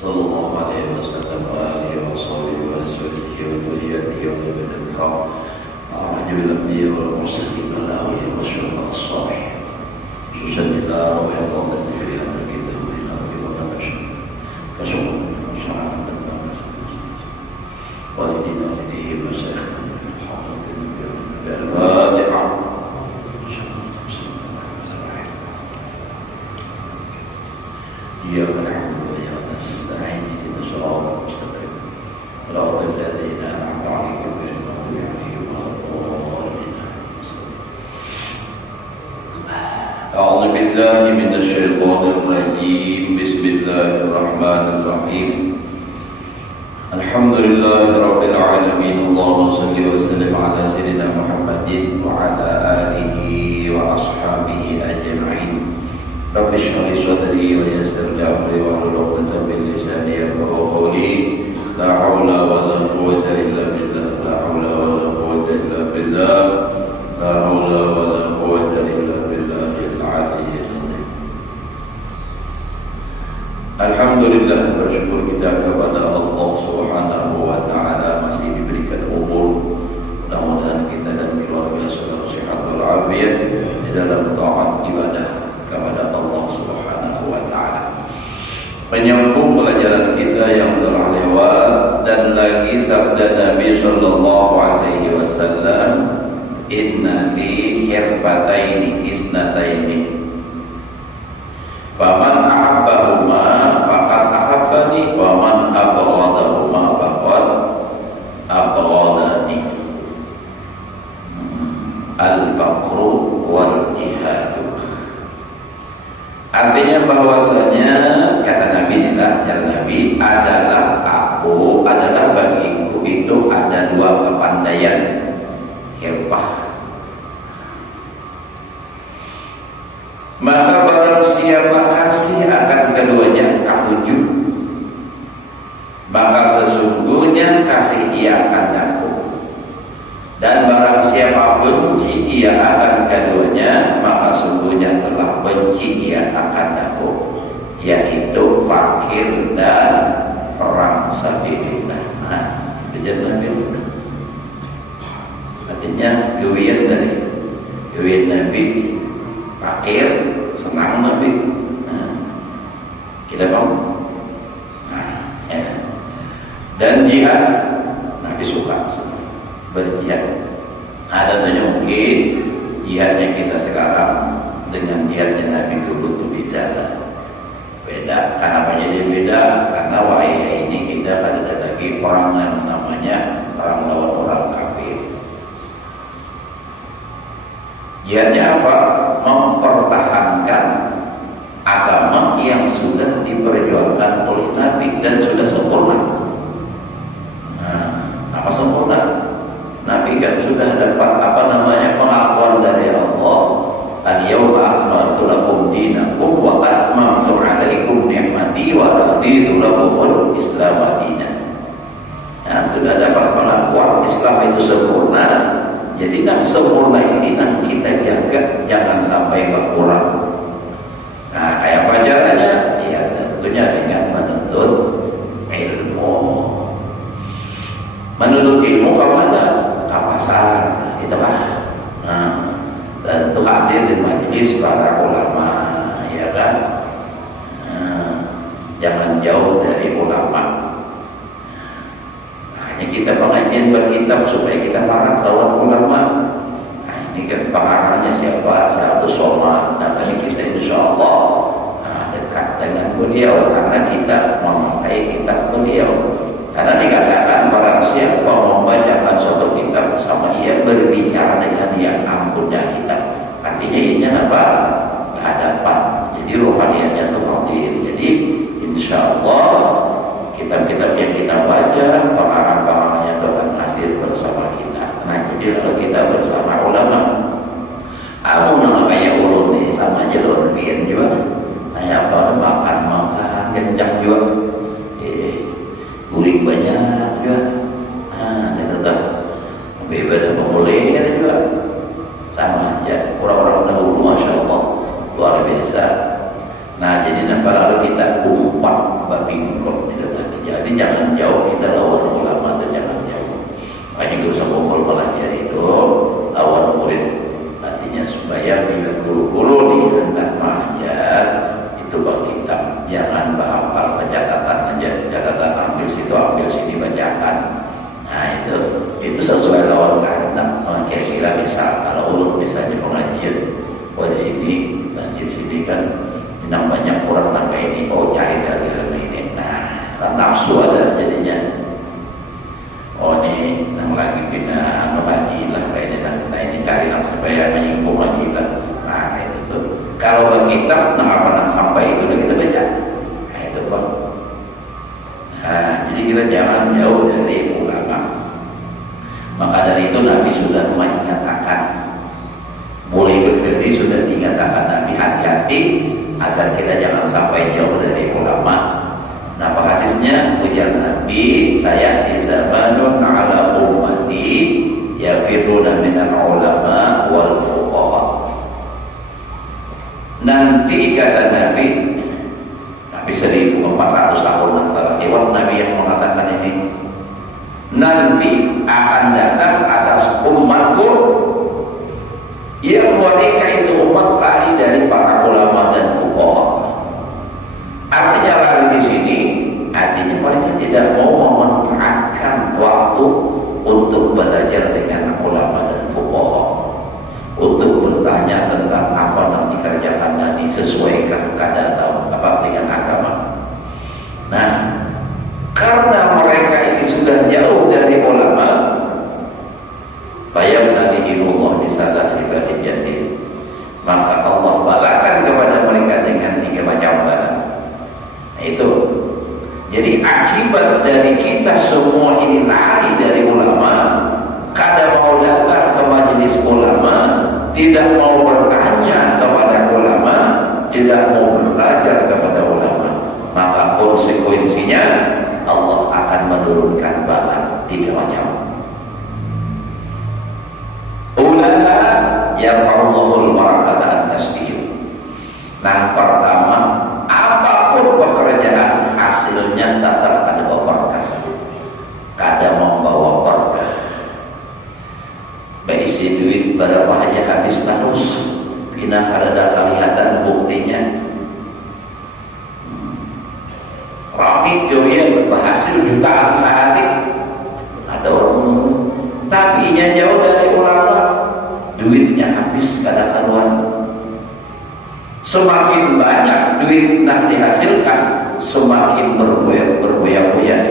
صلى الله عليه وسلم وآله وصحبه وأزواجه وذريته ومن الكرام أعوذ بالأنبياء والمرسلين والأولياء والشهداء الصالحين خصوصا إلى روح الله الذي فيها نبيته إلى ربنا بشر كشكر شرعا والدينا والديه وشيخنا الفاتحة إياك نعبد وإياك نستعين اهدنا الصراط المستقيم صراط الذين أنعمت عليهم غير المغضوب عليهم ولا الضالين. أعوذ بالله من الشيطان الرجيم. بسم الله الرحمن الرحيم. الحمد لله رب العالمين. اللهم صل وسلم على سيدنا محمد وعلى آله وأصحابه أجمعين. رب اشرح لي صدري ويسر لي أمري واحلل عقدة من لساني يفقهوا قولي. لا حول ولا قوة إلا بالله. لا حول ولا قوة إلا بالله. لا حول ولا قوة إلا بالله العلي العظيم. Alhamdulillah, bersyukur kita kepada Allah Subhanahu wa taala masih diberikan umur. Mudah-mudahan kita dan keluarga selalu sehat walafiat di dalam taat ibadah kepada Allah Subhanahu wa taala. Menyambung pelajaran kita yang telah lewat dan lagi sabda Nabi sallallahu alaihi wasallam, inna li hirfataini isnataini faman ahabbahuma faqad ahabbani wa man abghadahuma faqad abghadani. Al-faqru wal jihadu. Artinya bahwasanya kata Nabi inilah jalan Nabi adalah bagiku itu ada dua kepandaian, hirfah. Maka barang siapa kasih akan keduanya kapuju, maka sesungguhnya kasih ia akan dapat. Dan barang siapa benci ia akan keduanya, maka sungguhnya telah benci ia akan dapat, yaitu fakir dan perang sabilillah. Nah, itu jalan Nabi. Artinya gawian Nabi fakir, senang Nabi. Nah, kita mau. Nah, ya. Dan jihad Nabi suka berjihad. Ada tanya mungkin jihadnya kita sekarang dengan jihadnya Nabi dulu itu beda. Kenapa jadi beda? Karena wahai ini kita ada lagi perang yang namanya perang lawan orang kafir. Jihadnya apa? Mempertahankan agama yang sudah diperjuangkan oleh Nabi dan sudah sempurna. Nah, apa sempurna? Nabi kan sudah dapat pengakuan dari Allah, al-yawma akmaltu lakum dinakum wa atmamtu alaikum ni'mati wa raditu lakumul Islam dinan. Ya, sudah dapat pengakuan Islam itu sempurna. Jadi yang sempurna ini yang kita jaga jangan sampai berkurang. Nah, kayak apa caranya? Ya tentunya dengan menuntut ilmu. Menuntut ilmu ke mana? Ke pasar, gitu kan? Nah, dan itu hadir di majelis para ulama, ya kan? Nah, jangan jauh dari ulama. Hanya kita pengajian berkitab supaya kita marah lawan ulama. Nah, ini kan pengarangnya siapa? Satu Somad. Nah, tadi kita insya Allah dekat dengan beliau karena kita memakai kitab beliau. Karena dikatakan barang siapa membacakan suatu kitab sama ia berbicara dengan yang ampunya kitab. Artinya ini apa? Hadapan. Jadi rohanianya itu hadir. Jadi insya Allah kitab-kitab yang kita baca, pengarang-pengarangnya itu akan hadir bersama kita. Nah, jadi kalau kita bersama ulama, aku nama kayak ulun nih sama aja loh, biar juga. Kayak apa? Makan kencang juga. Guling banyak juga. Nah, ini tetap ibadah pemulihan juga sama aja. Orang-orang dahulu, masya Allah, luar biasa. Nah, jadi lalu kita umpat babi kalau tidak tadi. Jadi jangan jauh kita lawan ulama, atau jangan jauh. Makanya gak usah kumpul belajar itu lawan murid. Artinya supaya bila guru-guru nih hendak mengajar itu baca kitab, jangan bahapal baca catatan aja, catatan ambil situ ambil sini bacakan. Nah itu sesuai lawan kehendak. Kira-kira misal kalau ulun misalnya pengajian, di sini masjid sini kan yang banyak orang nangka ini, cari dari ini. Nah nafsu ada jadinya. Ini nang lagi bina ngaji lah kayak ini. Nah ini cari nang supaya menyinggung lagi lah. Nah itu tuh. Kalau bagi kitab nang apa nang sampai itu udah kita baca. Nah itu Pak. Nah jadi kita jangan jauh dari ulama. Maka dari itu Nabi sudah menyatakan, mulai berdiri sudah dinyatakan Nabi hati-hati agar kita jangan sampai jauh dari ulama. Nah, hadisnya ujar Nabi, saya di zamanun ala ummati yafiruna minal ulama wal fuqaha. Nanti kata Nabi 1400 tahun antara lewat Nabi yang mengatakan ini. Nanti akan datang atas umatku yang mereka itu umat lari dari para ulama dan fuqaha. Artinya lari di sini, artinya mereka tidak mau memanfaatkan waktu untuk belajar dengan ulama dan fuqaha, untuk bertanya tentang apa yang dikerjakan dan disesuaikan keadaan apa dengan agama. Nah, karena mereka ini sudah jauh dari ulama, bayamnalihimullah bisalasi balijatin, maka Allah balakan kepada mereka dengan 3 macam bala. Itu jadi akibat dari kita semua ini lari dari ulama, kada mau datang ke majelis ulama, tidak mau bertanya kepada ulama, tidak mau belajar kepada ulama, maka konsekuensinya Allah akan menurunkan bala 3 macam. Ulama yarfa'ullahul barakata an tasbih. Nah, pertama, apapun pekerjaan hasilnya tetap ada berkah. Kada membawa berkah. Beisi duit berapa aja habis terus. Bina ada kelihatan buktinya. Rapi joyan berhasil jutaan sehari. Ada orang tapi nya jauh dari ulama, duitnya habis kada karuan. Semakin banyak duit yang dihasilkan, semakin berboya-boya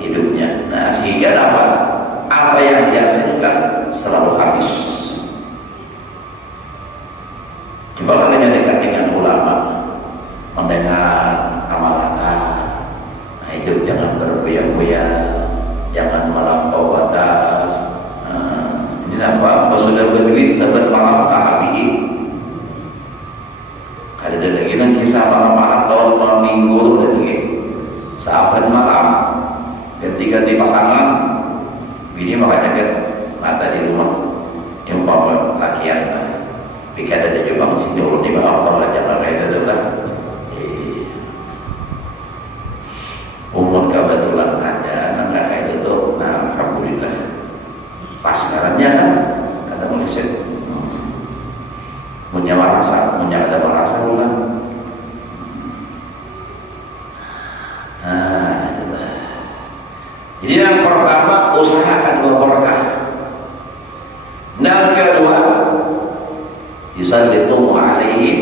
hidupnya. Nah, sehingga apa yang dihasilkan selalu habis. Coba kalian dekat dengan ulama, mendengar amalkan, nah, hidup jangan berboya-boya, jangan melampau batas. Ini apa? Kalau sudah berduit sahabat malam tahabi. Ada lagi nang kisah malam tahun malam minggu lagi. Sahabat malam ketika di pasangan, bini maka jaga mata di rumah. Yang bawa lakian, jika ada jubang sini urut di bawah Allah jangan ada adalah. Umur kebetulan ada nang kayak itu, nah alhamdulillah. Pas sekarangnya kan kata Malaysia. Punya merasa ulang. Nah, itulah. Jadi yang pertama usahakan berkah. Yang kedua, yusallitu alaihim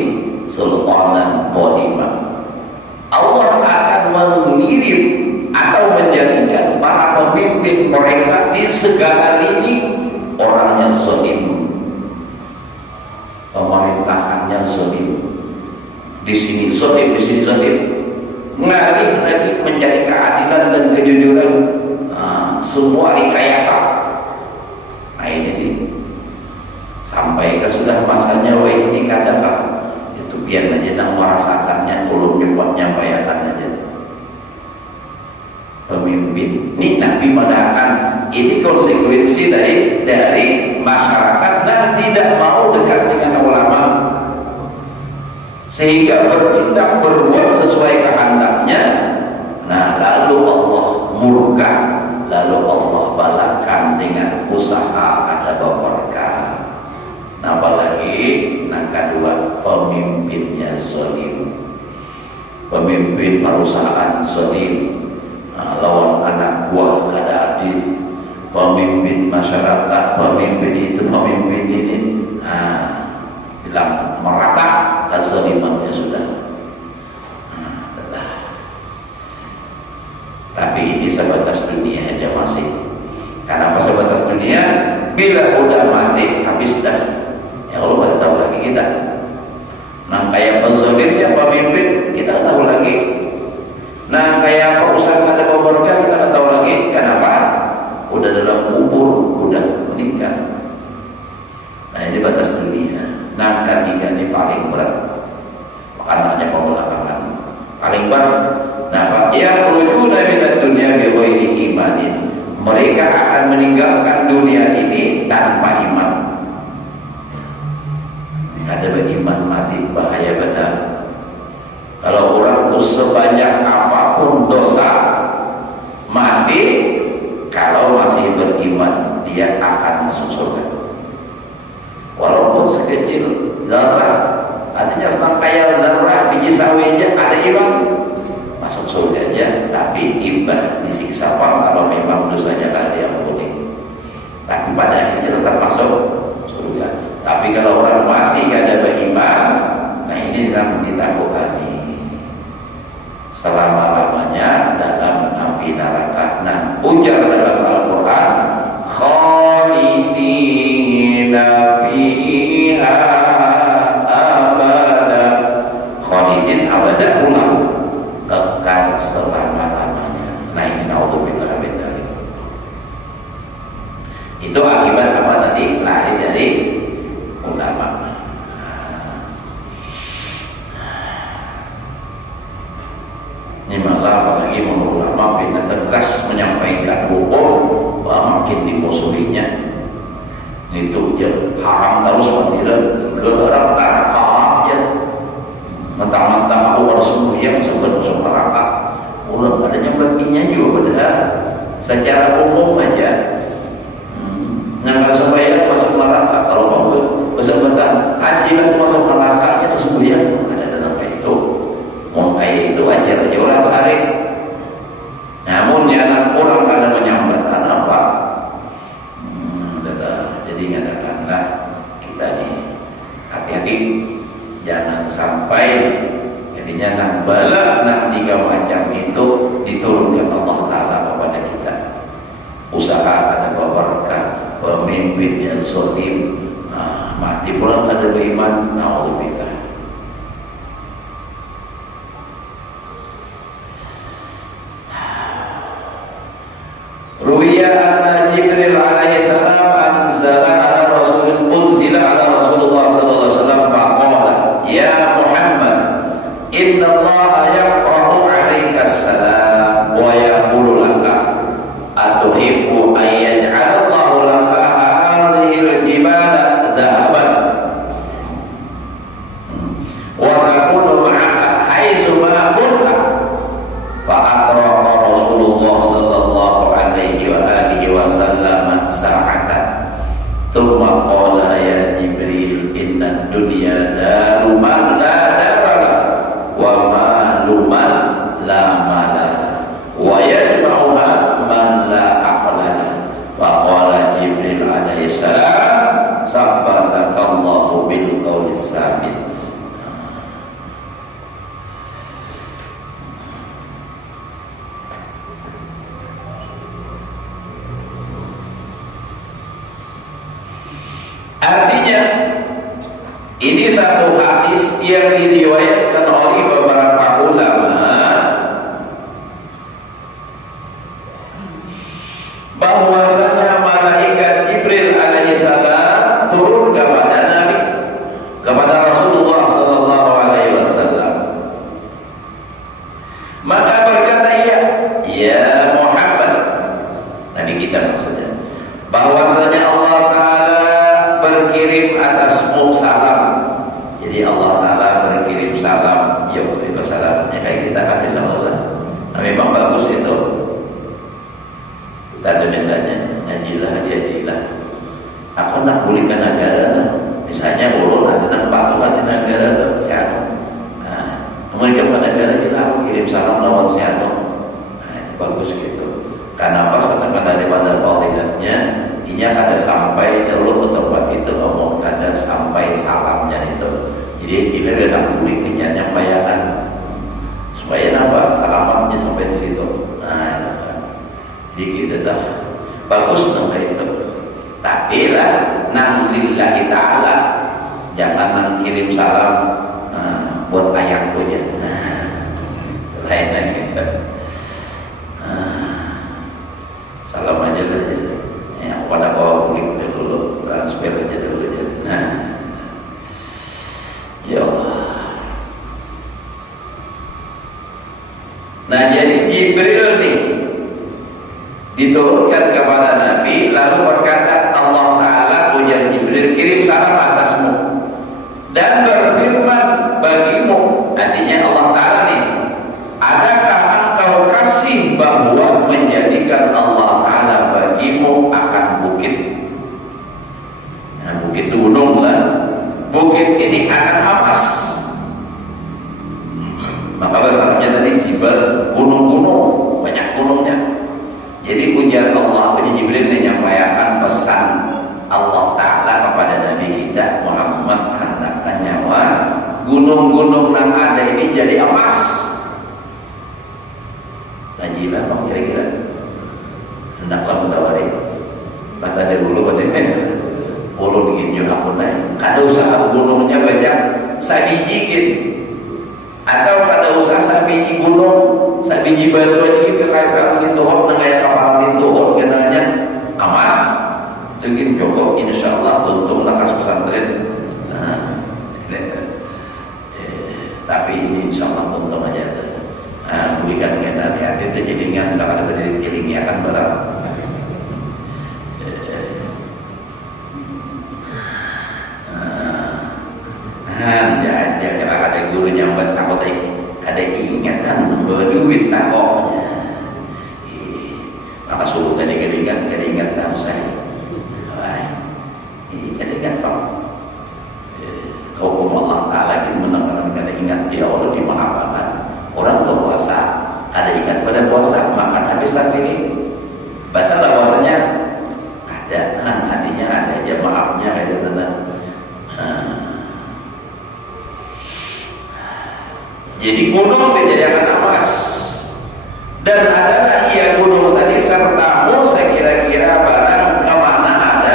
sultanan qadiman. Allah akan mengirim atau menjadikan para pemimpin mereka di segala lini orangnya zalim. Pemerintahannya zalim, di sini zalim, di sini zalim, ngalih lagi mencari keadilan dan kejujuran, semua rekayasa. Nah ini sampai ke sudah masanya, wah ini kadang itu biar aja nang merasakannya, ulun nyampaikan aja. Pemimpin ini Nabi mengatakan ini konsekuensi dari masyarakat dan tidak mau dekat dengan ulama, sehingga bertindak berbuat sesuai kehendaknya murka, lalu Allah balakan dengan usaha ada berkah. Nah, apalagi yang kedua, pemimpinnya zalim, pemimpin perusahaan zalim, lawan anak buah kada adil, pemimpin masyarakat, pemimpin itu, pemimpin ini, bilang merata kezalimannya sudah. Tapi ini sebatas dunia aja masih. Kenapa sebatas dunia? Bila udah mati habis dah. Ya Allah tidak tahu lagi kita. Nah kayak penzalimnya pemimpin kita tahu lagi. Nah kayak perusahaan ada berkah kita tahu lagi. Kenapa? Udah dalam kubur, udah meninggal. Nah ini batas dunia. Nah ketiga ini paling berat. Makanya pembelakangan paling berat. Nah ya khurujuna minad dunya bi ghairi imanin. Mereka akan meninggalkan dunia ini tanpa iman. Ada beriman mati bahaya benar. Kalau orang itu sebanyak apapun dosa mati, kalau masih beriman dia akan masuk surga. Walaupun sekecil zarah, artinya serangkaian zarah biji sawinya ada iman, masuk surga aja. Tapi imbah disiksa kalau memang dosanya kada diampuni. Tapi pada akhirnya tetap masuk surga. Tapi kalau orang mati kada beriman, nah ini yang ditakutkan selama-lamanya dalam api neraka. Nah, ujar dalam Al-Quran, khalidina fiha abada. Khalidin abada ulang, kekal selama-lamanya. Nah ini naudzubillah min dzalik. Itu akibat apa tadi? Lari dari ulama. Ini malah apalagi menurut ulama bila tegas menyampaikan hukum, makin dimusuhinya. Itu je haram terus mentirah ke arah neraka aja. Mentang-mentang aku harus sembahyang sebelum neraka. Ulang adanya baginya juga padahal secara umum aja. Nggak sembahyang masuk neraka. Kalau mau bersebutkan haji itu masuk neraka itu sembahyang ada dalam itu. Mau kayak itu aja orang sarik. Namun anak orang kadang menyambatkan apa? Jadi ngadakanlah kita nih hati-hati jangan sampai jadinya nak balak nak tiga macam itu diturunkan Allah Taala kepada kita. Usaha ada berkah, pemimpin yang zalim, mati pula ada beriman, naudzubillah. Ruwiya anna Jibril alaihi salam anzala ala Rasulullah sallallahu alaihi wasallam faqala ya Muhammad inna Allah yaqra'u 'alaika as-salam wa yaqulu laka atuhibbu an yaj'ala Allahu laka hadhihi al-jibala dhahaban wa takunu ma'aka haitsu ma kunta fa atraqa Rasulullah sallallahu alaihi wa alihi wasallam sa'atan thumma qala ya Jibril inna dunya daru man la darala wa malu man la malala wa yajma'uha man la aqlala fa qala Jibril alaihi salam sabbatakallahu bil qawli sabit. Artinya ini satu hadis yang diriwayatkan oleh beberapa ulama bahwasanya malaikat Jibril alaihissalam turun kepada Nabi, kepada Rasulullah sallallahu alaihi wasallam. Maka berkata ya Muhammad, Nabi kita maksudnya, bahwasanya Allah Taala berkirim atasmu salam. Jadi Allah Taala berkirim salam, ya berikan salamnya kayak kita kan insyaallah. Nah, memang bagus itu. Tadi misalnya hajilah. Aku nak pulihkan negara lah. Misalnya ulun ada nak patuhan di negara tu siapa. Mereka pada negara kita aku kirim salam lawan siapa. Itu bagus gitu. Karena apa? Setengah daripada fadilatnya, ini kada sampai dahulu ke tempat itu omong kada sampai salamnya itu. Jadi kita sudah pulih menyampaikan supaya nampak selamatnya sampai di situ. Jadi kita dah bagus nama itu. Tapi lah nang lillahi ta'ala, jangan kirim salam buat ayam punya. Lain kita. Salam aja lah ya. Pada kau mungkin dulu transfer aja dulu ya. Ya Allah. Nah jadi Jibril nih diturunkan kepada Nabi lalu berkata Allah Ta'ala ujar Jibril kirim salam atasmu dan berfirman bagimu, artinya Allah Ta'ala nih, adakah engkau kasih bahwa menjadikan Allah Ta'ala bagimu akan bukit. Nah bukit itu gunung lah, bukit ini akan amas. Maka bahasa Arabnya tadi jibal, gunung-gunung, banyak gunungnya. Jadi ujar Allah kepada Jibril menyampaikan pesan Allah Ta'ala kepada Nabi kita Muhammad, hendakkan nyawa gunung-gunung yang ada ini jadi emas. Najilah bang kira-kira hendaklah mutawari kata dahulu pada ini puluh bikin juga pun kada usaha gunungnya banyak sabijigin atau kada usaha sabiji gunung sabiji batu aja gitu kayak kapal itu hok nengaya kapal itu hok kenanya emas segini cukup insyaallah untung lakas pesantren. Tapi ini insyaallah untung aja. Berikan kita hati-hati itu jelingan kalau ada berdiri jelingnya akan berat. Jangan ada guru nyambat takut ada ingatan berduit takutnya. Maka suruh tadi keringat tahu saya. Ini keringat pak. Hukum Allah Ta'ala kita menekankan kada ingat ya Allah dimaafkan. Orang berpuasa ada ingat pada puasa makan habis saat ini batal lah puasanya ada hatinya ada aja maafnya kayak tenang. Jadi gunung dijadikan emas dan adalah ia gunung tadi sertamu sekira-kira barang kemana ada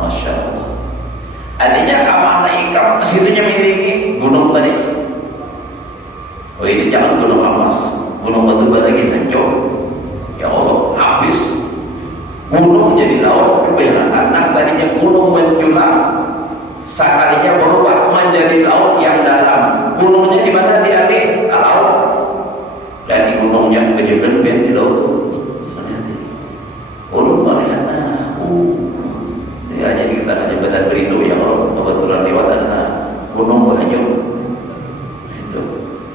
Masya Allah. Artinya kemana ikam kesitunya mengiringi gunung tadi. Oh ini jangan gunung emas, gunung batu bara lagi hancur. Ya Allah habis. Gunung jadi laut. Bayangkan tadinya gunung menjulang, sekalinya berubah menjadi laut yang dalam. Gunungnya di mana dia di laut. Dan di gunungnya kejadian di laut. Gunung melihat ya jadi kita hanya baca berita yang kebetulan lewat gunung banyak. Itu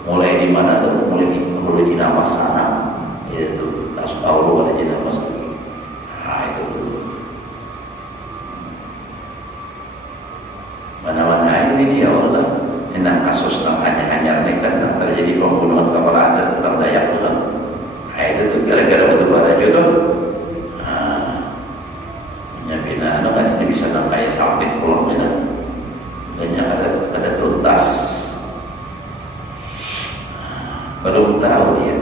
mulai di mana tuh mulai di nama sana itu tak tahu ada di nama lagi. Itu dulu. Mana-mana ini ya Allah. Enak kasus hanya nekat dan terjadi pembunuhan kepala adat orang Dayak itu kan. Itu tuh gara-gara batu bara jodoh. Nyapina kan ini bisa nampai sampai pulang benar. Banyak ada tuntas. Belum tahu dia.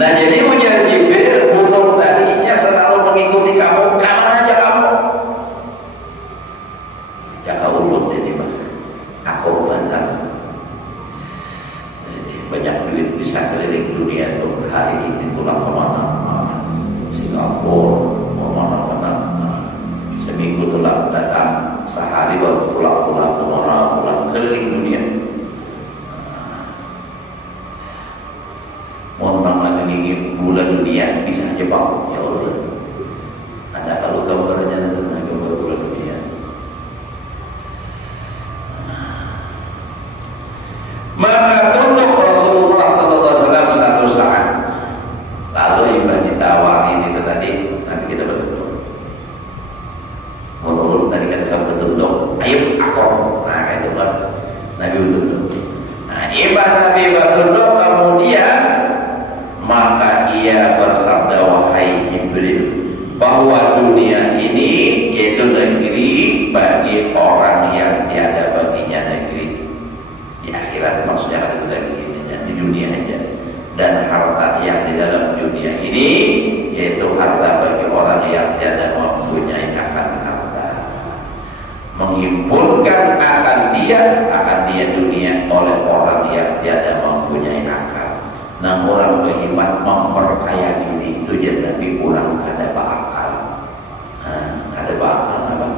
Nah jadi ujar Jibril gunung tadinya selalu mengikuti kamu kemana aja kamu. Jangan urut jadi aku bantal. Banyak duit bisa keliling dunia tuh hari ini pulang kemana? Singapura, kemana-mana. Seminggu tulang datang, sehari baru pulang kemana? Pulang keliling dunia. Mau mengelilingi bulan dunia bisa Jepang, ya Allah. Ada kalau gambarnya tentang gambar bulan dunia. Maka tunduk Rasulullah sallallahu alaihi wasallam satu saat Nabi Batullah kemudian maka ia bersabda, wahai Jibril, bahwa dunia ini yaitu negeri bagi orang yang tiada baginya negeri. Di akhirat maksudnya ada lagi di dunia aja. Dan harta yang di dalam dunia ini yaitu harta bagi orang yang tiada mempunyai akan harta. Menghimpunkan akan dia dunia oleh orang yang tiada mempunyai akal. Nah, orang berhemat memperkaya diri itu jadi Nabi kurang ada bakal. Ada bakal apa?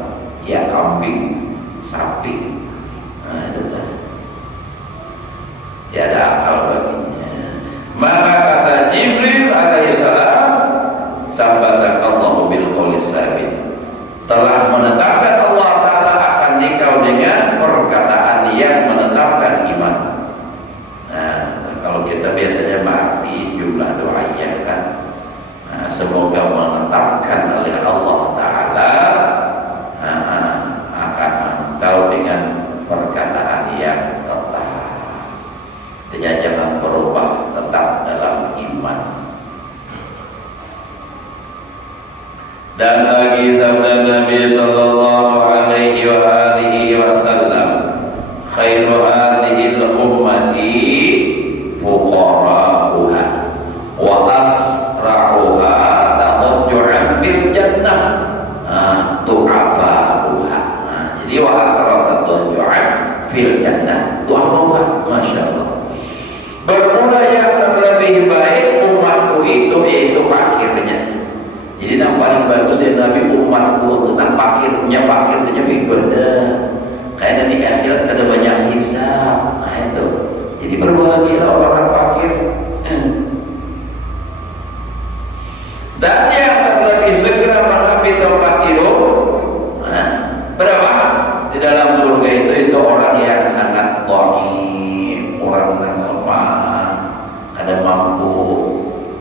Ya kambing, sapi. Itu dah. Tiada akal baginya. Maka kata Jibril alaihissalam, sabatakallahu bil qaulis sabit. Telah menetapkan Allah Ta'ala akan nikah dengan perkataan yang menetapkan iman. Nah, kalau kita biasanya mati jumlah doanya kan, semoga menetapkan oleh Allah Ta'ala akan engkau dengan perkataan yang tetap. Jadi jangan berubah, tetap dalam iman. Dan lagi sabda Nabi sallallahu alaihi wa alihi wasallam, khairu hadhihi al-ummati fuqara'uha wa asra'uha tadajju'an fil jannah du'afa'uha. Jadi wa asra'uha tadajju'an fil jannah du'afa'uha. Masyaallah. Bermula yang terlebih baik umatku itu yaitu fakirnya. Jadi yang paling bagus ya Nabi umatku tentang fakirnya ibadah. Karena di akhirat ada banyak hisab. Nah itu. Jadi berbahagialah orang fakir. Dan yang terlebih segera mengambil tempat tidur. Nah, berapa? Di dalam surga itu orang yang sangat dhaif, orang yang lemah, kadang mampu,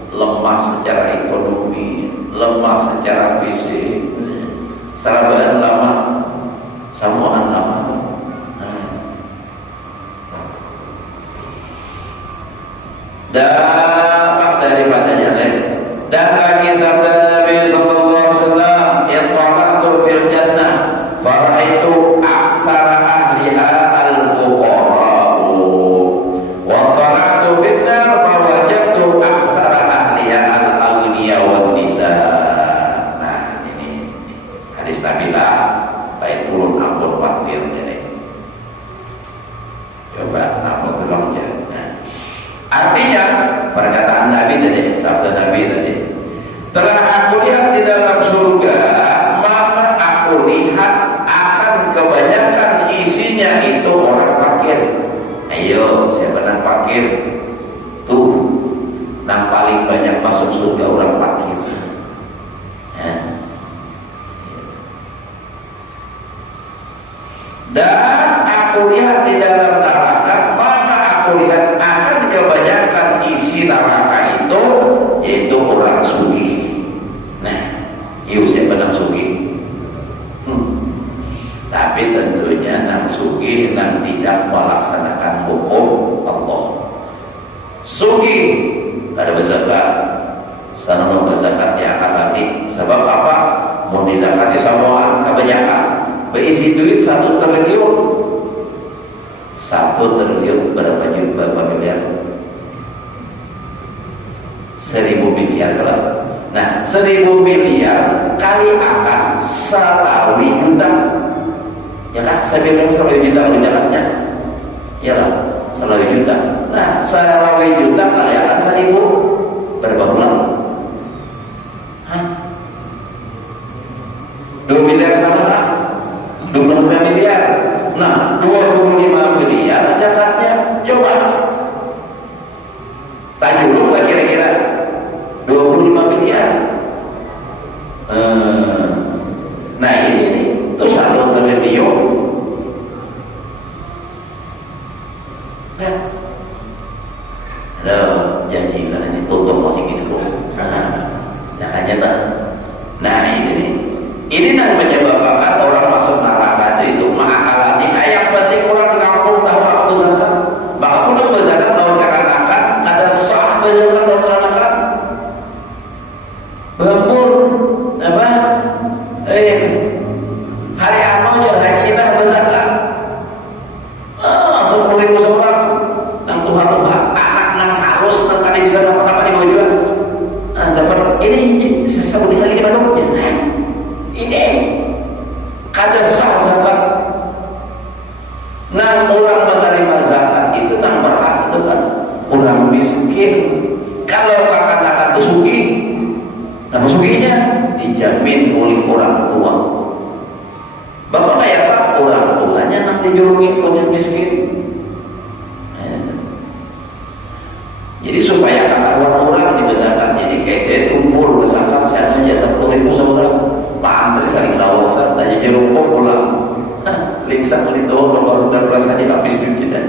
lemah secara ekonomi, lemah secara fisik, saraban lama, samuan lama. Dampak daripadanya dan lagi sabda Nabi sallallahu alaihi wasallam, "Yata'atu fil jannah faraitu aksara ahliha al-fuqara'u wa ta'atu fil nar fawajadtu aksara ahliha al-aghniya wan nisa." Nah, ini hadis Nabi lah, baik turun ampun fakir ini. Coba ampun tolong ya. Artinya perkataan Nabi tadi, sabda Nabi tadi, telah aku lihat di dalam surga, maka aku lihat akan kebanyakan isinya itu orang fakir. Ayo, siapa yang fakir? Tuh, yang paling banyak masuk surga orang fakir. Ya. Dan aku lihat di dalam neraka, maka aku lihat akan kebanyakan isi neraka itu yaitu orang sugih. Nah, yuk siapa yang sugih? Tapi tentunya yang sugih yang tidak melaksanakan hukum Allah. Sugih ada berzakat, sana berzakat yang akan lagi. Sebab apa? Mau dizakati sama kebanyakan. Berisi duit 1 triliun. 1 triliun berapa miliar? 1000 miliar kalau. Nah, 1000 miliar kali akan 100 juta. Ya kan? Saya bilang 100 juta ujarannya. Iyalah, 100 juta. Nah, 100 juta kali akan 1000 berapa bulan? Hah? 2 miliar sama 25 miliar. Nah, 25 miliar zakatnya coba tanya dulu lah kira-kira 25 miliar. Nah ini nih tuh 1 triliun. Aduh, janjilah ini tutup masih gitu. Jangan nyata. Nah ini nih, ini yang menyebabkan orang masuk neraka itu makalannya. Yang penting orang di kampung tahu waktu zakat, maka pun berzakat Tuhan anak nang halus nang kali bisa dapat apa di bawah juga. Nah, dapat ini sesuatu lagi di mana? Ini kada sah zakat. Nang orang menerima zakat itu nang berhak itu kan orang miskin. Kalau katakan itu sugih, nama sugihnya dijamin oleh orang tua. Bapak kayak apa? Orang tuanya nanti jurungi orang miskin. Jadi supaya ketahuan orang di zakat, jadi kayak dia tumpul zakat siapa aja 10.000 seorang, Pak Antri saling lawasan, tanya jerukok pulang, linksan itu kalau udah rasanya habis duit kita.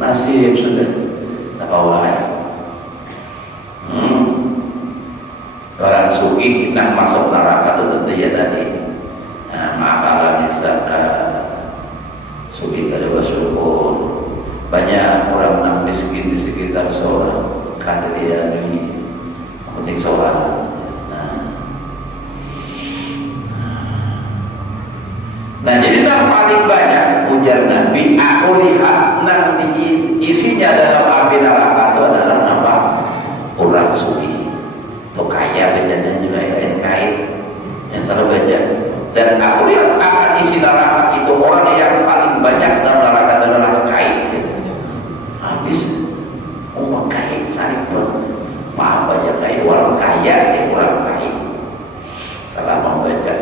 Nasib sudah, tak bawa ya. Orang sugih nang masuk neraka itu tentu ya tadi. Nah, makalah di zakat, sugih kada bersyukur. Banyak orang yang miskin di sekitar seorang karena dia ini penting seorang. Nah jadi yang paling banyak ujar Nabi, aku lihat nang isinya dalam api neraka itu adalah apa? Orang sugih. Itu kaya bedanya juga lain kait yang selalu beda. Dan aku lihat akan isi neraka itu orang yang paling banyak dalam neraka adalah kait. Habis kaya saling maaf baca kaya orang kaya dia orang kaya salah membaca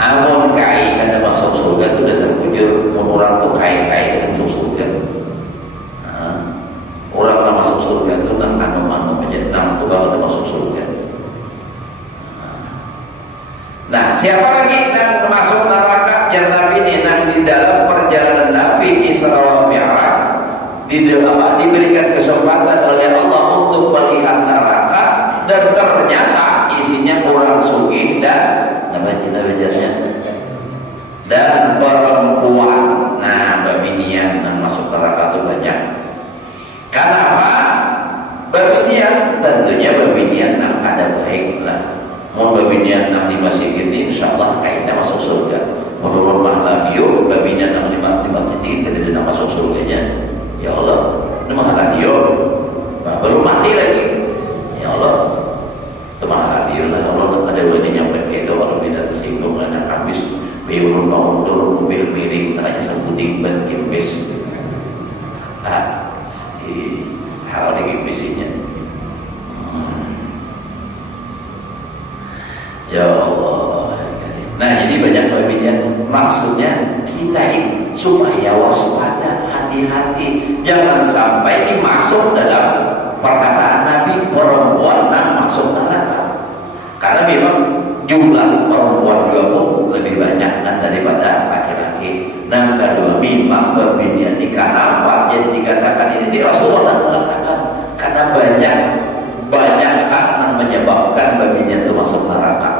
amun kaya kada masuk surga itu dasar bujur orang tuh kaya kada masuk surga. Orang yang masuk surga itu nang anu aja nang tuh bakal masuk surga. Nah siapa lagi yang masuk neraka yang Nabi ini nang di dalam perjalanan Nabi Isra wal Mi'raj diberikan kesempatan oleh Allah untuk melihat neraka dan ternyata isinya orang sugih dan dan perempuan. Nah babinian yang masuk neraka itu banyak. Kenapa? Babinian tentunya babinian yang ada baik lah. Mau babinian yang di masjid ini insyaallah kayaknya masuk surga. Menurut mahalan bio babinian yang di masjid ini tidak masuk surganya. Ya Allah, itu mahalan bio. Belum mati lagi. Ya Allah, itu mahalan bio lah. Allah ada yang nyampe itu kalau tidak tersinggung dan habis biurun bangun dulu mobil miring saja sebuting ban kimpis. Hal di kimpisinya. Ya Allah. Nah jadi banyak babinnya. Maksudnya kita ini supaya waspada, hati-hati, jangan sampai ini masuk dalam perkataan Nabi perempuan yang masuk neraka. Karena memang jumlah perempuan juga pun lebih banyak kan daripada laki-laki. Dan kedua memang babinnya kenapa jadi dikatakan ini Rasulullah mengatakan karena banyak hal yang menyebabkan babinya itu masuk neraka.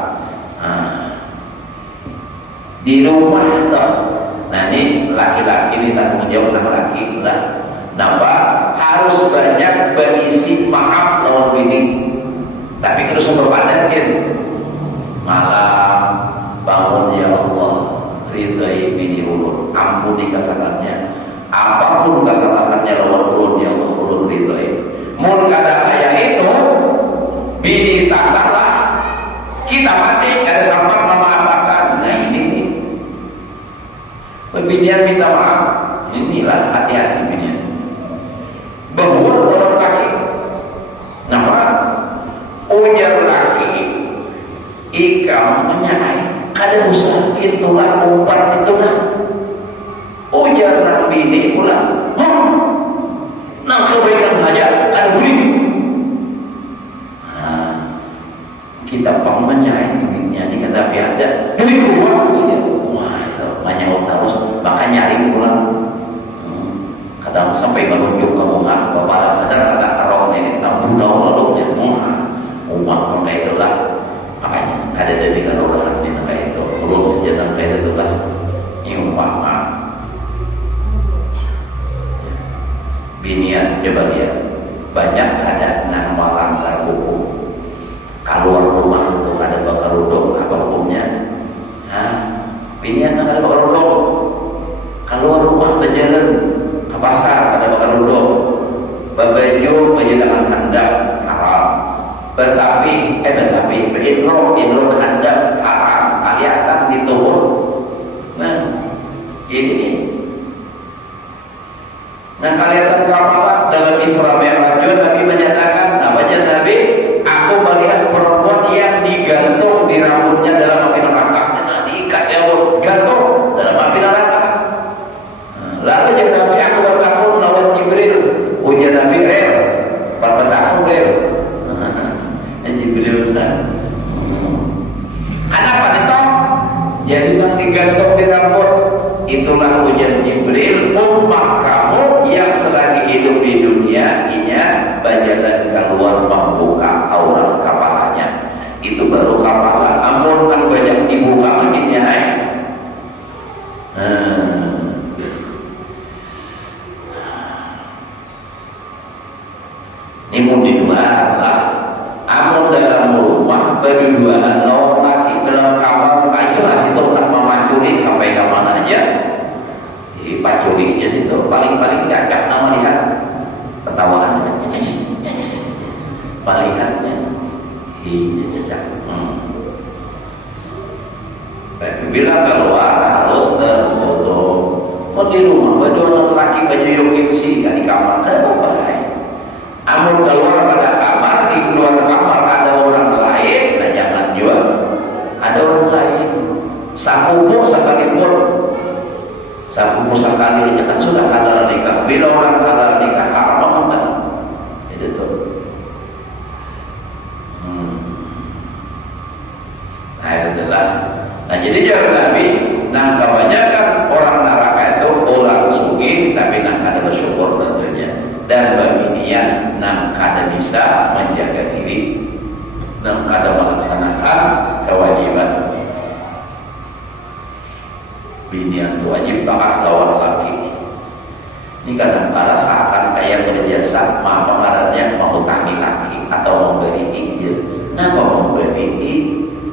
Di rumah toh. Nah ini laki-laki ini tanggung jawab laki lah. Nampak harus banyak berisi maaf lawan bini. Tapi harus berpandangin malam bangun ya Allah ridai bini ulun, ampuni kesalahannya. Apapun kesalahannya lawan ulun ya Allah ulun ridai. Mun kada kaya itu bini tak salah kita mati kada sempat memaafkan. Nah ini pembinian minta maaf. Inilah hati-hati pembinian. Bahwa orang laki, nama ujar laki, ikam menyai, kada usah itulah umpat itulah. Ujar nang bini pula, nang kebaikan saja kada boleh. Kita pang menyai duitnya ni kata tapi ada duit keluar ujar. Wah itu menyahut terus, maka nyari pulang. Kadang sampai menunjuk ke rumah bapak ada roh ini tak budau lalu dia umat mereka itulah makanya ada dari orang di negara itu belum saja sampai itu lah ini umpama binian coba lihat banyak ada nang melanggar hukum keluar rumah itu ada bakar udung apa hukumnya binian nang ada bakar udung Keluar rumah berjalan ke pasar ada bakal duduk. Berbaju menjalankan handap haram. Tetapi berindrok handap haram. Kelihatan di tubuh. Nah, ini nih. Nah, kelihatan kapalan dalam Isra Mi'raj Nabi menyatakan, namanya Nabi, aku melihat perempuan yang digantung di rambutnya dalam api neraka. Nah, diikat ya gantung dalam api neraka. Lalu ya Nabi, aku bertakun lawan Jibril. Ujian Nabi rel, bertakun rel. Jibril kan. Kenapa itu? Jadi yang digantung di rambut. Itulah ujian Jibril, umat kamu yang selagi hidup di dunia ingat berjalan keluar membuka aurat kepalanya. Itu baru kepala. Amun kan banyak dibuka makinnya. Ini mau diduaan lah. Amun dalam rumah berduaan lawan laki dalam kamar ayo hasil kan memacuri sampai ke mana aja. Pacurinya situ paling cacak nama lihat ketawaan melihatnya cacak. Bila keluar harus tertutup. Mau di rumah berdua laki baju yogi gak di kamar ada bahaya. Amun keluar pada kamar, di luar kamar ada orang lain, nah jangan juga ada orang lain. Sakumu sekalipun, sakumu sekali aja kan sudah halal nikah. Bila orang halal nikah haram kan? Itu tuh. Nah itu adalah. Nah jadi jawab Nabi, nah kebanyakan orang neraka itu orang sugih, tapi nak ada bersyukur tentunya. Dan bagi niat nang kada bisa menjaga diri, nang kada melaksanakan kewajiban. Binian itu wajib taat lawan laki. Ini kadang-kala seakan kayak berjasa, pengarannya menghutangi laki atau memberi izin. Kenapa memberi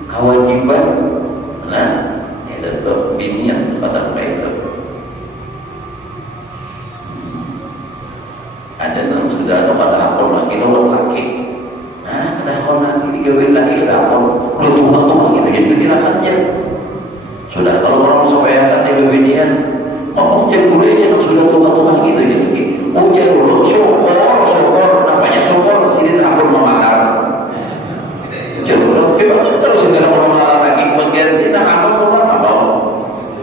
kewajiban? Nah, itu tuh binian pada itu. Ada yang sudah ada pada hapon lagi lawan laki. Nah, ada hapon lagi digawin lagi ada hapon. Lu tua gitu jadi pikirannya. Sudah kalau orang supaya kan binian, ngomong jagurnya yang sudah tua gitu ya. Oh jagur syukur namanya syukur sini hapon memakar. Jagur kita terus segala memakar lagi mengganti nah hapon apa?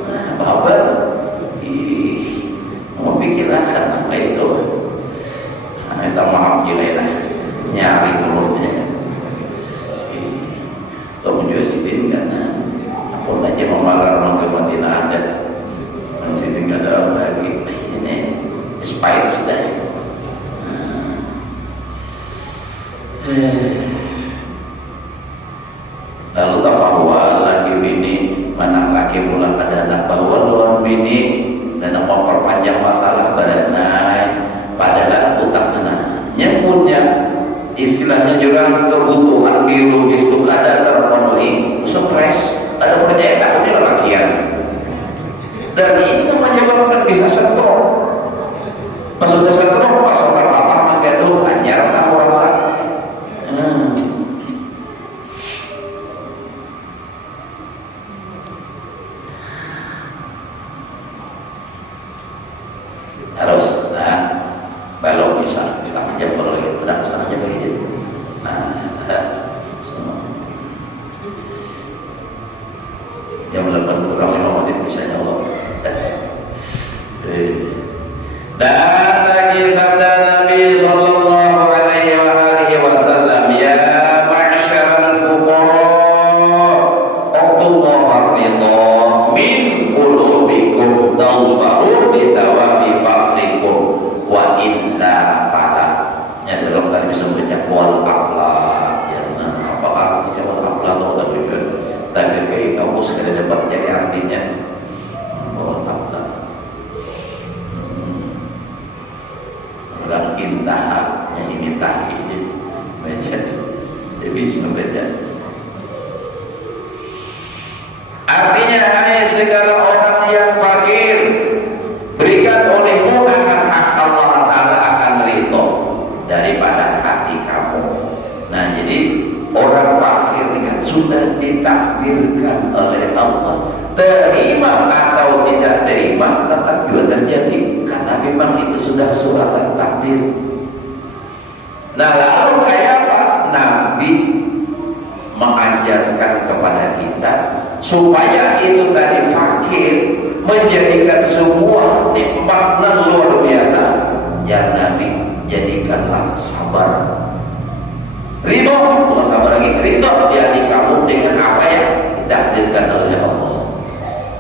Nah, apa? Mau pikiran apa itu? Minta maaf lah nyari dulunya untuk menjual sidin karena apun aja memalar orang ke Madinah ada dan sidin gak ada lagi ini expired sudah. Lalu tak bahwa lagi bini mana laki pula pada anak bahwa luar bini dan memperpanjang masalah beranai. Padahal utaknya nyempurnya istilahnya juga kebutuhan biologis itu ada terpenuhi, stres, ada percaya takutnya lelakian, dan ini menyebabkan bisa stroke. Maksudnya stroke pas lapar mengandung anyar kamu rasa. Harus balok bisa setengah jam kalau lagi udah setengah jam lagi. Jam 8 kurang 5 menit bisa ya Allah. Dan lagi sabda Nabi sallallahu alaihi wasallam, ya ma'syaral fuqara uqtullaha ridha min qulubikum tawfaru bi sawabi faqrikum wa illa ta'ala. Ya dalam tadi bisa membaca wal aqla ya. Nah, apakah artinya wal aqla atau juga tapi kayak kamu sekali dapat jadi artinya wal aqla. Orang intaha yang ini tahi baca jadi bisa membaca. Artinya hai segala orang yang fakir berikan olehmu akan hak Allah Ta'ala akan ridho daripada hati kamu. Nah, jadi orang fakir kan sudah ditakdirkan oleh Allah, terima atau tidak terima tetap juga terjadi karena memang itu sudah suratan takdir. Nah, lalu kayak apa? Nabi mengajarkan kepada kita supaya itu tadi fakir menjadikan semua nikmat yang luar biasa. Ya Nabi, jadikanlah sabar, ridho, bukan sabar lagi, ridho di hati kamu dengan apa yang ditakdirkan oleh Allah.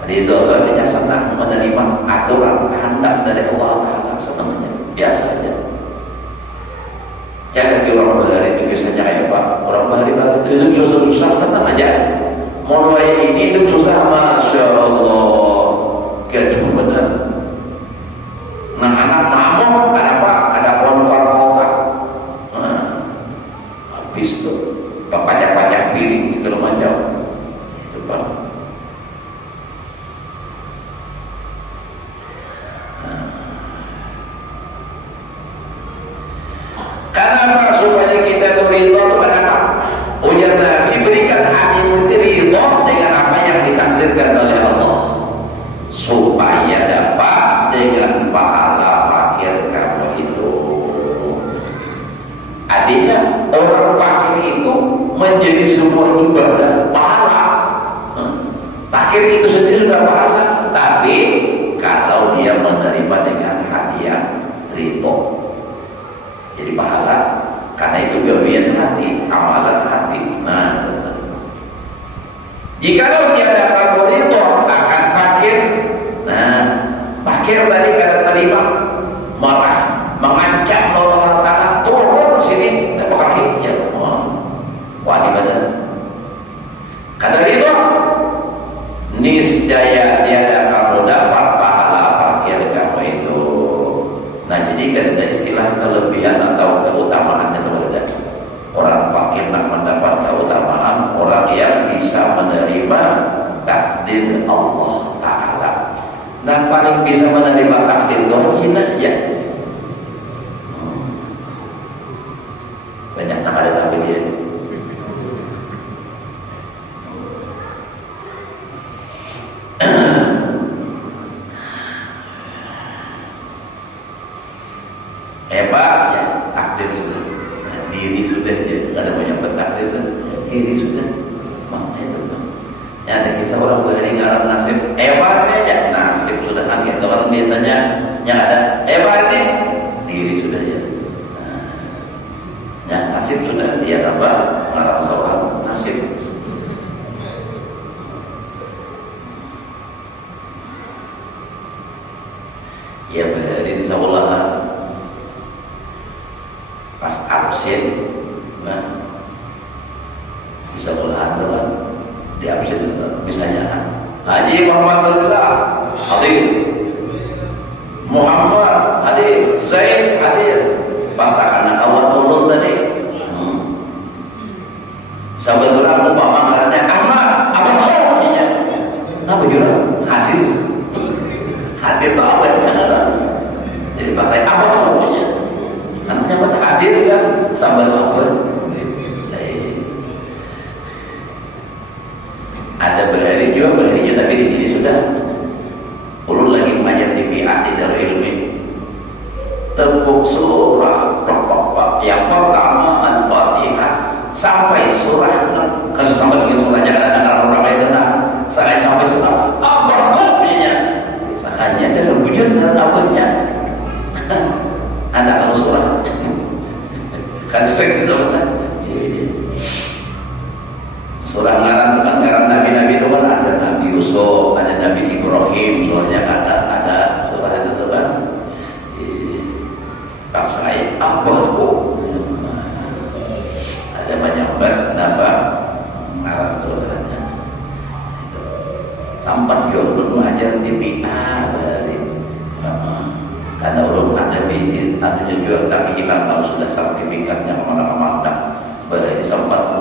Ridho itu artinya senang menerima aturan kehendak dari Allah Ta'ala, senangnya biasa aja. Jangan ke orang bahari itu biasanya kayak apa? Orang bahari itu hidup susah-susah senang aja. Mulai ini hidup susah, Masya Allah, gaduh benar. Nah, anak mamuk ada apa? Ada pohon kota. Nah, habis itu pajak-pajak piring segala macam. Itu Pak. Kenapa? Supaya kita itu ridho kepada apa? Ujar Nabi, berikan hatimu itu ridho dengan apa yang ditakdirkan oleh Allah, supaya dapat dengan pahala fakir kamu itu. Artinya orang fakir itu menjadi sebuah ibadah pahala. Fakir itu sendiri sudah pahala, tapi kalau dia menerima dengan hati yang ridho jadi pahala, karena itu gawian hati, amalan hati. Nah, jikalau dia dapat ridho akan fakir, nah fakir tadi kada terima, malah mengancam Allah Ta'ala turun sini dan berkahnya. Wah, ini benar. Kada ridho, niscaya dia dapat pahala fakir kamu itu. Nah, jadi kan ada istilah kelebihan atau keutamaan itu ada. Orang fakir nak mendapat keutamaan orang yang bisa menerima takdir Allah Ta'ala. Nah, paling bisa menerima takdir dohin aja. Banyak nak ada tahu dia. Hebat ya, takdir sudah, nah, diri sudah ya, nggak ada banyak takdir kan, diri sudah, makanya itu kan. Ya, ada kisah orang bahari ngarang nasib, hebatnya ya, nasib sudah angkat orang biasanya yang ada hebatnya, diri sudah ya. Nah, ya nasib sudah dia apa ngarang soal nasib. Ya bahari di sekolahan. Pas absen, nah, bisa belahan teman di absen misalnya Haji Muhammad Abdullah hadir, Muhammad hadir, Zaid hadir. Pas tak kena awal mulut tadi, sebetulnya lupa mangarnya Ahmad, apa tahu nya? Apa jurang hadir, hadir tak apa yang jadi pas saya apa tahu nya? Nantinya pada hadir kan sambil apa? Ada bahari juga tapi di sini sudah ulun lagi mengajar di PA di Darul Ilmi. Tepuk surah yang pertama Al-Fatihah sampai surah 6. Kalau sampai bikin surah jangan ada orang lain tenang. Saya sampai surah apa-apanya. Sakanya dia sebujur dengan apa-apanya. Anda kalau surah kan sering disebutkan surah ngaran nabi-nabi itu kan ada Nabi Yusuf, ada Nabi Ibrahim, surahnya ada surah itu kan. Pak saya apa kok ada banyak bernama ngaran surahnya. Sampai belum ajar di PA dari karena ulun ada bisnis, artinya juga tapi hilang kalau sudah sertifikatnya kemana-mana. Bahkan sempat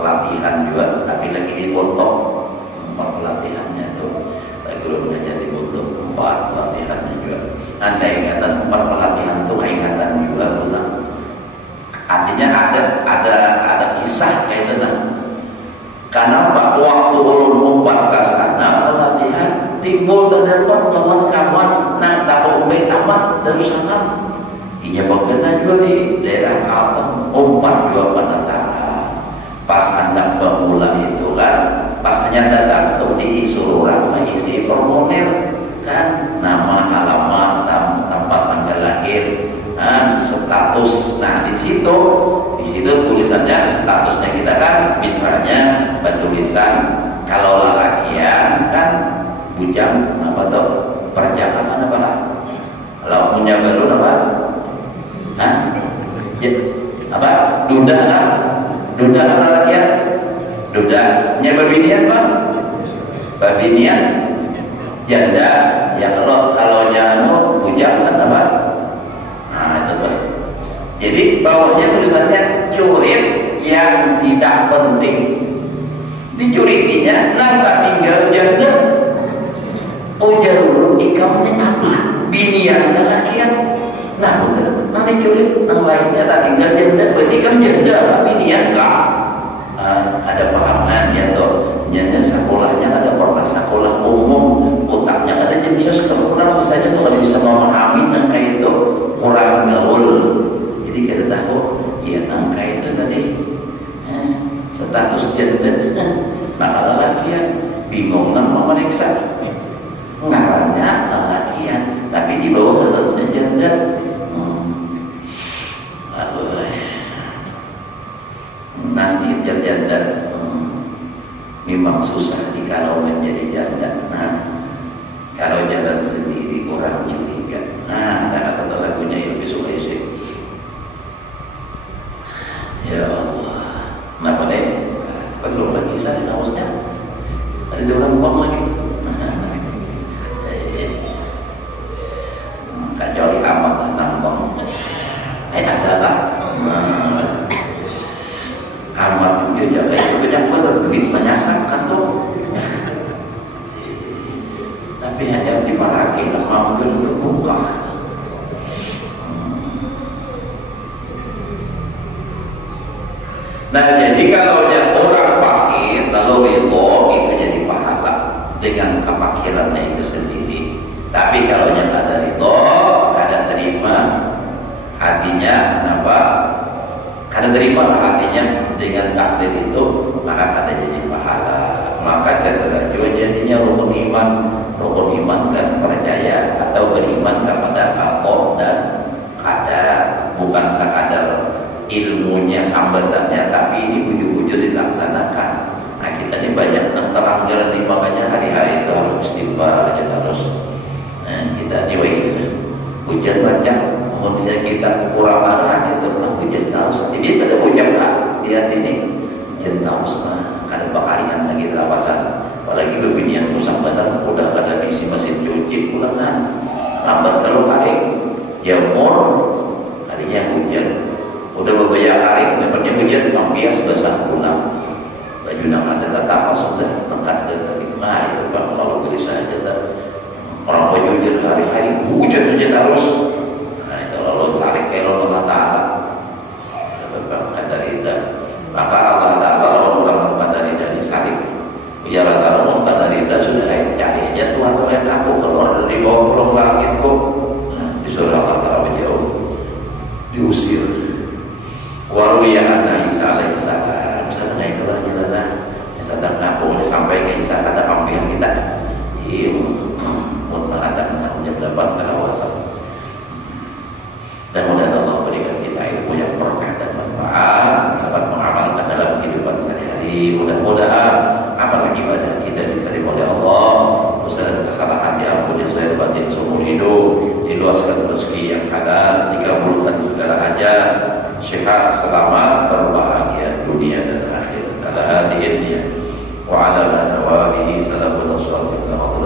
pelatihan juga, tapi lagi dipotong pelatihannya itu. guru mengajar di butuh 4 latihannya juga. Anda ingatan 4 pelatihan itu ingatan juga pula. Artinya ada kisah kayak itu nah. Karena waktu ulun 4 ke sana pelatihan timbul terdapat kawan-kawan nah tahu tamat darussalam. Iya berkena juga di daerah Kalteng 4 juga pendataan. Pas hendak bermula itu kan, pas hanya datang tuh diisi orang mengisi formulir kan, nama, alamat, tempat tanggal lahir, dan status. Nah di situ tulisannya statusnya kita kan, misalnya bertulisan kalau lelakian kan bujang apa tuh perjakaman apa lah, kalau punya baru apa, ya, apa duda kan lelakian, duda nya babinian bang, babinian janda ya kalau nyano bujang kan apa, nah itu tuh. Jadi bawahnya tulisannya curit yang tidak penting. Dicuritinya nangka tinggal janda. Oh jarul ikamnya apa? Binian lelakian. Nah bener, nanti curit yang lainnya tak tinggal janda. Berarti kan janda lah binian kak. Ada pahaman ya toh. Nyanya sekolahnya ada pernah sekolah umum, otaknya ada jenius. Kalau orang misalnya tuh kalau bisa memahami nangka itu kurang gaul. Jadi kita tahu, ya nangka itu tadi status janda, maka lelakian bingung nama meriksa ngarannya lelakian, tapi di bawah statusnya janda. Nasib janda memang susah kalau menjadi janda. Nah, kalau jalan sendiri orang curiga. Nah, ada kata lagunya yang lebih suka isi. Ya Allah, kenapa deh? Belum lagi saya nausnya. Ada orang buang lagi. Kecuali amat nambang. Adalah amat itu jaga itu banyak bener duit menyasarkan tuh. Tapi hanya dimarahi nama mungkin untuk buka. Nah jadi kalau orang fakir lalu ridho itu jadi pahala dengan kefakirannya itu sendiri. Tapi kalau yang ada ridho, kada terima hatinya, kenapa? Kada terima lah hatinya dengan takdir itu, maka kada jadi pahala. Maka kata jadinya rukun iman kan percaya atau beriman kepada Allah dan qadar, bukan sekadar ilmunya sambatannya, tapi ini wujud-wujud dilaksanakan. Nah kita ini banyak terang jalan, makanya hari-hari itu harus istighfar aja terus. Nah kita ini hujan banyak, kemudian kita kekurangan hati itu hujan terus. Jadi ada hujan di hati ini hujan terus. Ada pekaringan lagi lawasan, apalagi kebinian pusang badan udah kada isi mesin cuci pulangan lambat kalau kering ya harinya hujan. Udah beberapa hari dapatnya hujan mampias basah pulang baju nak ada tatapan sudah mengkat dari mah itu kan kalau gelisah aja orang baju hujan hari-hari hujan terus. Nah itu lalu cari kalau Allah Ta'ala sebab dari itu maka Allah Ta'ala lalu orang dari saling ya rata-rata dari itu sudah cari aja Tuhan kalian aku keluar dari bawah kolong langitku. Nah, disuruh Allah Ta'ala jauh diusir. Walau ya anak Isa alaihissalam misalnya naik ke jalan tentang aku ini sampai ke Isa kata pampihan kita mengatakan dapat kelawasan dan mudah-mudahan Allah berikan kita ilmu yang berkah dan manfaat dapat mengamalkan dalam kehidupan sehari-hari. Mudah-mudahan amal ibadah kita diterima oleh Allah, dosa dan kesalahan diampuni zahir batin seumur hidup, diluaskan rezeki yang halal, dikabulkan segala hajat, sehat, selamat, berbahagia dunia dan akhirat. Ala hadihinnya wa ala nawabihi sallallahu alaihi wasallam.